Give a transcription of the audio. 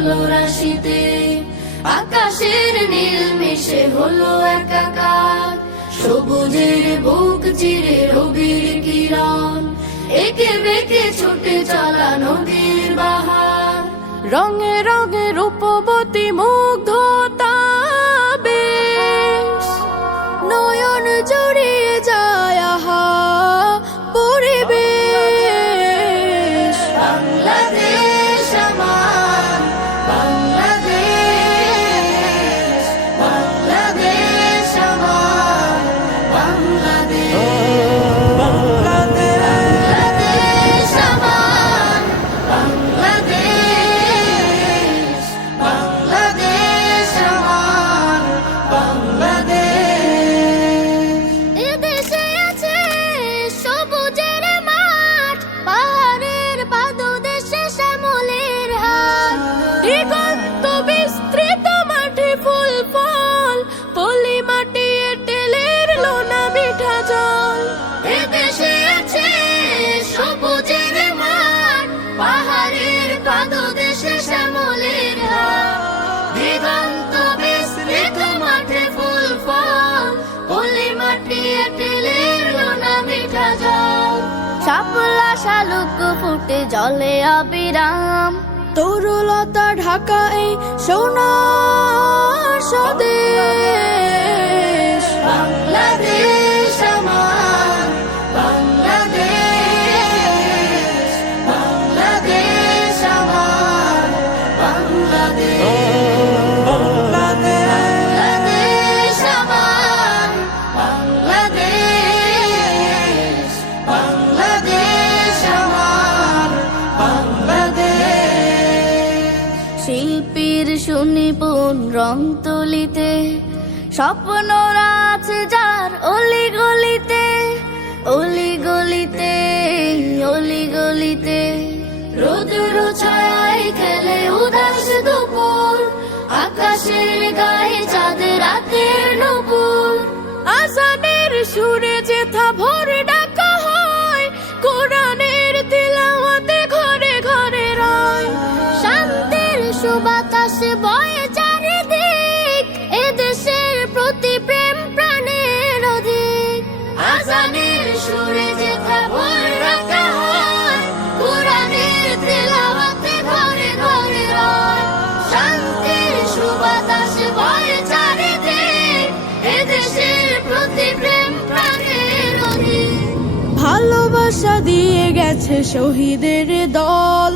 জলরাশিতে, আকাশের নীল মিশে হলো একাকার, সবুজের বুক চিরে রবির কিরণ, একে বেঁকে ছুটে চলা নদীর বাহার। রঙে রঙে রূপবতী মুগ্ধতা বেশ, নয়ন জড়িয়ে যায় আহা পরিবেশ। বাংলাদেশ আমার বাংলাদেশ, বাংলাদেশ আমার বাংলাদেশ, বাংলাদেশ আমার বাংলাদেশ, বাংলাদেশ আমার বাংলাদেশ। এদেশে আছে সবুজের মাঠ, পাহাড়ের পাদদেশে শ্যামলের হাট, দিগন্ত বিস্তৃত মাঠে ফুল ফল, পলি মাটি এঁটেলের লোনা মিঠা জল। এদেশে আছে সবুজের মাঠ, পাহাড়ের পাদদেশে শ্যামলের হাট, দিগন্ত বিস্তৃত মাঠে ফুল ফল, পলি মাটি এঁটেলের লোনা মিঠা জল। শাপলা শালুক ফুটে জলে অবিরাম, তরুলতা ঢাকা এই সোনার স্বদেশ। বাংলাদেশ আমার বাংলাদেশ, বাংলাদেশ আমার বাংলাদেশ, বাংলাদেশ আমার বাংলাদেশ, বাংলাদেশ আমার বাংলাদেশ। শিল্পীর সুনিপুণ রং তুলিতে, স্বপ্নরা আছে যার অলি গলিতে, অলি গলিতে, অলি গলিতে। রোদের ছায়ায় খেলে উদাস দুপুর, আকাশের গায়ে চাঁদ রাতের নূপুর। আজানের সুরে যেথা ভোর ডাকা হয়, কোরআনের তিলাওয়াতে ঘরে ঘরে রয়। শান্তির সুবাতাসে বয়ে চারিদিক, এদেশের প্রতি প্রেম প্রাণের অধিক। আজানের সুরে যেথা ভোর রাখা হয়, কোরআনের তিলাওয়াতে ঘরে ঘরে রয়। শান্তির সুবাতাসে বয়ে চারিদিক, এদেশের প্রতি প্রেম প্রাণের অধিক। ভালোবাসা দিয়ে গেছে শহীদের দল,